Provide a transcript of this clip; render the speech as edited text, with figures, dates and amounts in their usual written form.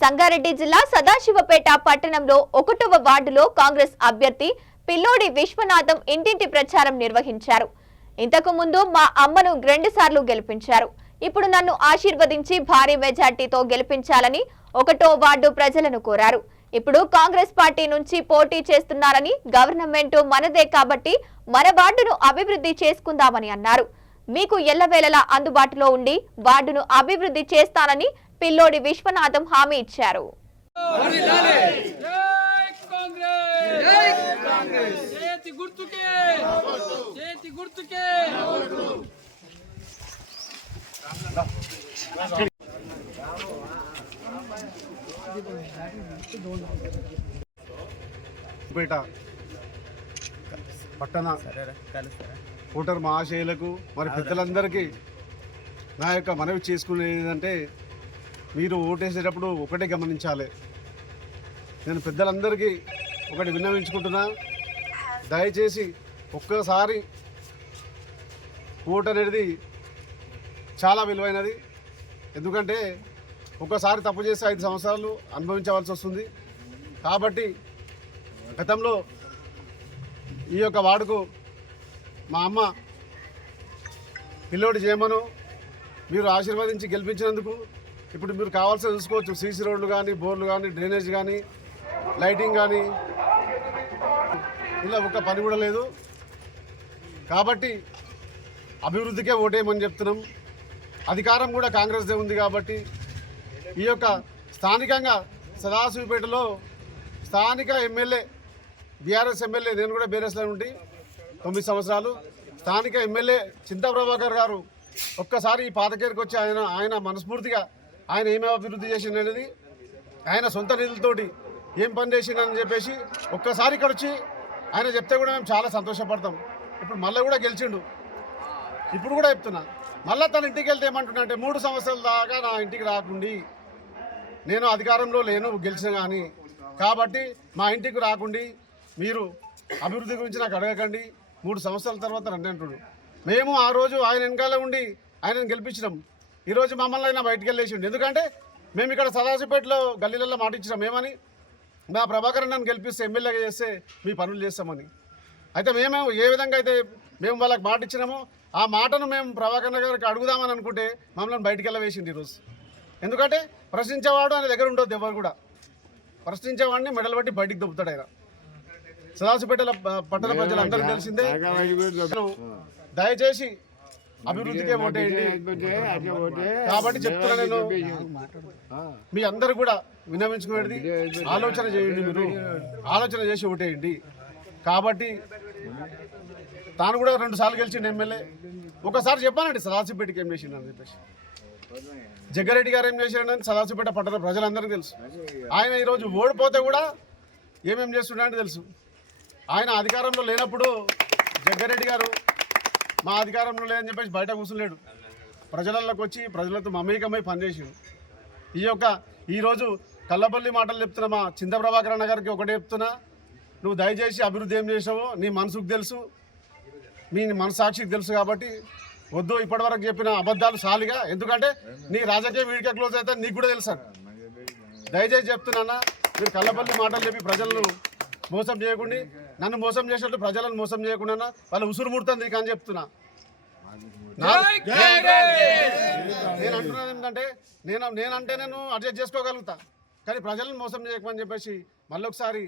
సంగారెడ్డి జిల్లా సదాశివపేట పట్టణంలో 1వ వార్డులో కాంగ్రెస్ అభ్యర్థి పిల్లోడి విశ్వనాథం ఇంటింటి ప్రచారం నిర్వహించారు. ఇంతకు ముందు మా అమ్మను 2 సార్లు గెలిపించారు. ఇప్పుడు నన్ను ఆశీర్వదించి భారీ మెజార్టీతో గెలిపించాలని 1వ వార్డు ప్రజలను కోరారు. ఇప్పుడు కాంగ్రెస్ పార్టీ నుంచి పోటీ చేస్తున్నారని, గవర్నమెంట్ మనదే కాబట్టి మన వార్డును అభివృద్ధి చేసుకుందామని అన్నారు. మీకు ఎల్లవేళలా అందుబాటులో ఉండి వార్డును అభివృద్ధి చేస్తానని పిల్లోడి విశ్వనాథం హామీ ఇచ్చారు. పట్టణ ఓటర్ మహాశయులకు మరి పెద్దలందరికీ నా యొక్క మనవి చేసుకునేది ఏంటంటే, మీరు ఓటేసేటప్పుడు ఒకటే గమనించాలి. నేను పెద్దలందరికీ ఒకటి విన్నవించుకుంటున్నా, దయచేసి ఒక్కసారి ఓటు అనేది చాలా విలువైనది. ఎందుకంటే ఒక్కసారి తప్పు చేసి 5 సంవత్సరాలు అనుభవించవలసి వస్తుంది. కాబట్టి గతంలో ఈ యొక్క వార్డుకు మా అమ్మ పిల్లోడి చేయమను మీరు ఆశీర్వదించి గెలిపించినందుకు ఇప్పుడు మీరు కావాల్సిన చూసుకోవచ్చు. సీసీ రోడ్లు కానీ, బోర్లు కానీ, డ్రైనేజ్ కానీ, లైటింగ్ కానీ, ఇలా ఒక పని కూడా లేదు. కాబట్టి అభివృద్ధికే ఓటేయమని చెప్తున్నాం. అధికారం కూడా కాంగ్రెస్దే ఉంది. కాబట్టి ఈ యొక్క స్థానికంగా సదాశివపేటలో స్థానిక ఎమ్మెల్యే, బీఆర్ఎస్ ఎమ్మెల్యే, నేను కూడా బీఆర్ఎస్లో ఉండి 9 సంవత్సరాలు, స్థానిక ఎమ్మెల్యే చింతా ప్రభాకర్ గారు ఒక్కసారి ఈ పాతకేరికి వచ్చి ఆయన మనస్ఫూర్తిగా ఆయన ఏమేమి అభివృద్ధి చేసిందనేది, ఆయన సొంత నిధులతోటి ఏం పని చేసిందని చెప్పేసి ఒక్కసారి ఇక్కడ వచ్చి ఆయన చెప్తే కూడా మేము చాలా సంతోషపడతాం. ఇప్పుడు మళ్ళీ కూడా గెలిచిండు. ఇప్పుడు కూడా చెప్తున్నా, మళ్ళీ తన ఇంటికి వెళ్తే ఏమంటున్నా అంటే 3 సంవత్సరాల దాకా నా ఇంటికి రాకుండి, నేను అధికారంలో లేను గెలిచిన కానీ, కాబట్టి మా ఇంటికి రాకుండి మీరు అభివృద్ధి గురించి నాకు అడగకండి, 3 సంవత్సరాల తర్వాత రండి అంటుడు. మేము ఆ రోజు ఆయన వెనకాల ఉండి ఆయనను గెలిపించినాం. ఈరోజు మమ్మల్ని అయినా బయటికి వెళ్ళేసిండు. ఎందుకంటే మేము ఇక్కడ సదాశివపేటలో గల్లీలలో మాటిచ్చినాం ఏమని, మా ప్రభాకర్ నన్ను గెలిపిస్తే ఎమ్మెల్యేగా చేస్తే మీ పనులు చేస్తామని. అయితే మేము ఏ విధంగా అయితే మేము వాళ్ళకి మాట ఇచ్చినామో ఆ మాటను మేము ప్రభాకర్ గారికి అడుగుదామని అనుకుంటే మమ్మల్ని బయటికి వెళ్ళవేసింది ఈరోజు. ఎందుకంటే ప్రశ్నించేవాడు ఆయన దగ్గర ఉండొద్దు. ఎవరు కూడా ప్రశ్నించేవాడిని మెడలు బట్టి బయటికి దొబ్బుతాడు ఆయన. సదాశివపేట పట్టణ ప్రజలందరూ తెలిసిందే. దయచేసి అభివృద్ధికే ఓటేయండి. కాబట్టి చెప్తున్నా, నేను మీ అందరు కూడా విన్నవించుకునేది ఆలోచన చేయండి. మీరు ఆలోచన చేసి ఓటేయండి. కాబట్టి తాను కూడా 2 సార్లు గెలిచిండు ఎమ్మెల్యే. ఒకసారి చెప్పానండి సదాశివపేటకి ఏం చేసిండు అని చెప్పేసి. జగ్గారెడ్డి గారు ఏం చేశాడని సదాశివపేట పట్టణ ప్రజలందరికీ తెలుసు. ఆయన ఈరోజు ఓడిపోతే కూడా ఏమేమి చేస్తున్నాడని తెలుసు. ఆయన అధికారంలో లేనప్పుడు జగ్గారెడ్డి గారు మా అధికారంలో లేదని చెప్పేసి బయట కూర్చులేడు. ప్రజలలోకి వచ్చి ప్రజలతో మమేకమై పనిచేసాడు. ఈరోజు కల్లబల్లి మాటలు చెప్తున్నా మా చింతా ప్రభాకర్ అన్న గారికి ఒకటే చెప్తున్నా, నువ్వు దయచేసి అభివృద్ధి ఏం చేసావో నీ మనసుకు తెలుసు, మీ మనసాక్షికి తెలుసు. కాబట్టి వద్దు ఇప్పటివరకు చెప్పిన అబద్ధాలు సాలిగా. ఎందుకంటే నీ రాజకీయ వీడికే క్లోజ్ అయితే నీకు కూడా తెలుసు. దయచేసి చెప్తున్నా, మీరు కల్లబల్లి మాటలు చెప్పి ప్రజలను మోసం చేయకుండా, నన్ను మోసం చేసినట్టు ప్రజలను మోసం చేయకుండా వాళ్ళు ఉసురు ముడుతుంది అని చెప్తున్నా. నేను అంటున్నాను ఏంటంటే, నేనంటే నేను అడ్జస్ట్ చేసుకోగలుగుతా, కానీ ప్రజలను మోసం చేయకమని చెప్పేసి మళ్ళొకసారి